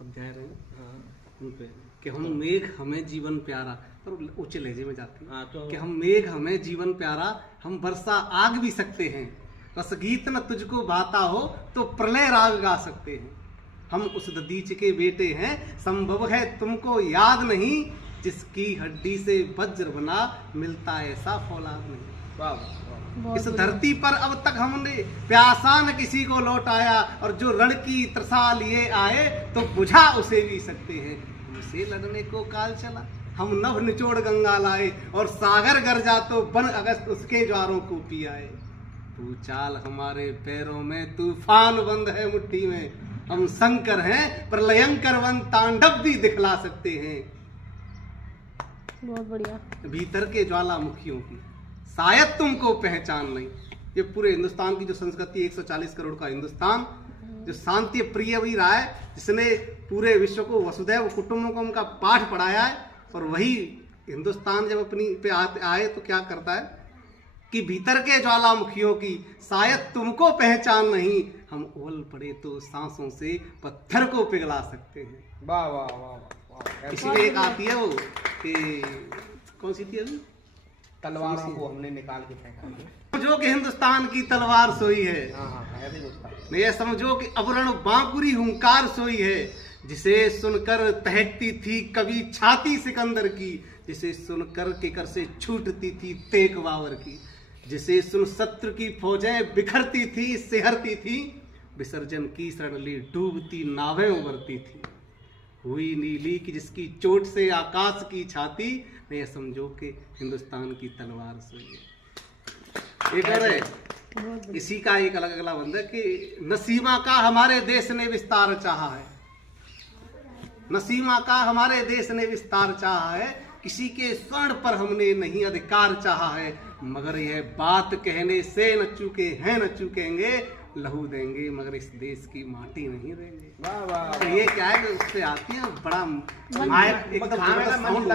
अध्याय रहे उन पे कि हम मेघ हमें जीवन प्यारा, पर उच्च लहजे में जाती है कि हम मेघ हमें जीवन प्यारा, हम वर्षा आग भी सकते हैं, रस गीत न तुझको भाता हो तो प्रलय राग गा सकते हैं। हम उस ददीच के बेटे हैं, संभव है तुमको याद नहीं, जिसकी हड्डी से वज्र बना मिलता ऐसा फौलाद नहीं। इस धरती पर अब तक हमने प्यासा न किसी को लौटाया, और जो रण की त्रसा लिए आए तो बुझा उसे भी सकते हैं। हमसे लड़ने को काल चला, हम नभ निचोड़ गंगा लाए, और सागर गरजा तो बन अगस्त उसके ज्वारों को पी आए। तू चाल हमारे पैरों में, तूफान बंद है मुट्ठी में, हम शंकर हैं प्रलयंकर वन तांडव भी दिखला सकते हैं। बहुत बढ़िया। भीतर के ज्वालामुखियों की शायद तुमको पहचान नहीं। ये पूरे हिंदुस्तान की जो संस्कृति, 140 करोड़ का हिंदुस्तान जो शांति प्रिय भी रहा है, जिसने पूरे विश्व को वसुधैव कुटुंबकम का पाठ पढ़ाया है, और वही हिंदुस्तान जब अपनी पे आए तो क्या करता है कि भीतर के ज्वालामुखियों की शायद तुमको पहचान नहीं, हम उबल पड़े तो सांसों से पत्थर को पिघला सकते हैं। वाह वाह वाह। इसीलिए एक आती है वो कि कौन सी थी अभी, तलवारों को हमने निकाल के फेंका दिया। समझो कि हिंदुस्तान की तलवार सोई है, ऐसे ही होता है। नहीं समझो कि अबरण बांकुरी हुंकार सोई है, जिसे सुनकर तहकती थी कभी छाती सिकंदर की, जिसे सुनकर केकर से छूटती थी तेग बाबर की, जिसे सुन शत्रु की फौजें बिखरती थी सिहरती थी, विसर्जन की सड़ली डूबती नावें उबरती थी, हुई नीली की जिसकी चोट से आकाश की छाती, नहीं समझो कि हिंदुस्तान की तलवार सोई है। एक और है, इसी का एक अलग अगला बंदा कि नसीमा का हमारे देश ने विस्तार चाहा है, नसीमा का हमारे देश ने विस्तार चाहा है, किसी के स्वर्ण पर हमने नहीं अधिकार चाहा है, मगर यह बात कहने से न चूके हैं न चूकेंगे, लहू देंगे मगर इस देश की माटी नहीं देंगे। वाह वाह। तो ये क्या है कि उससे आती है बड़ा एकदम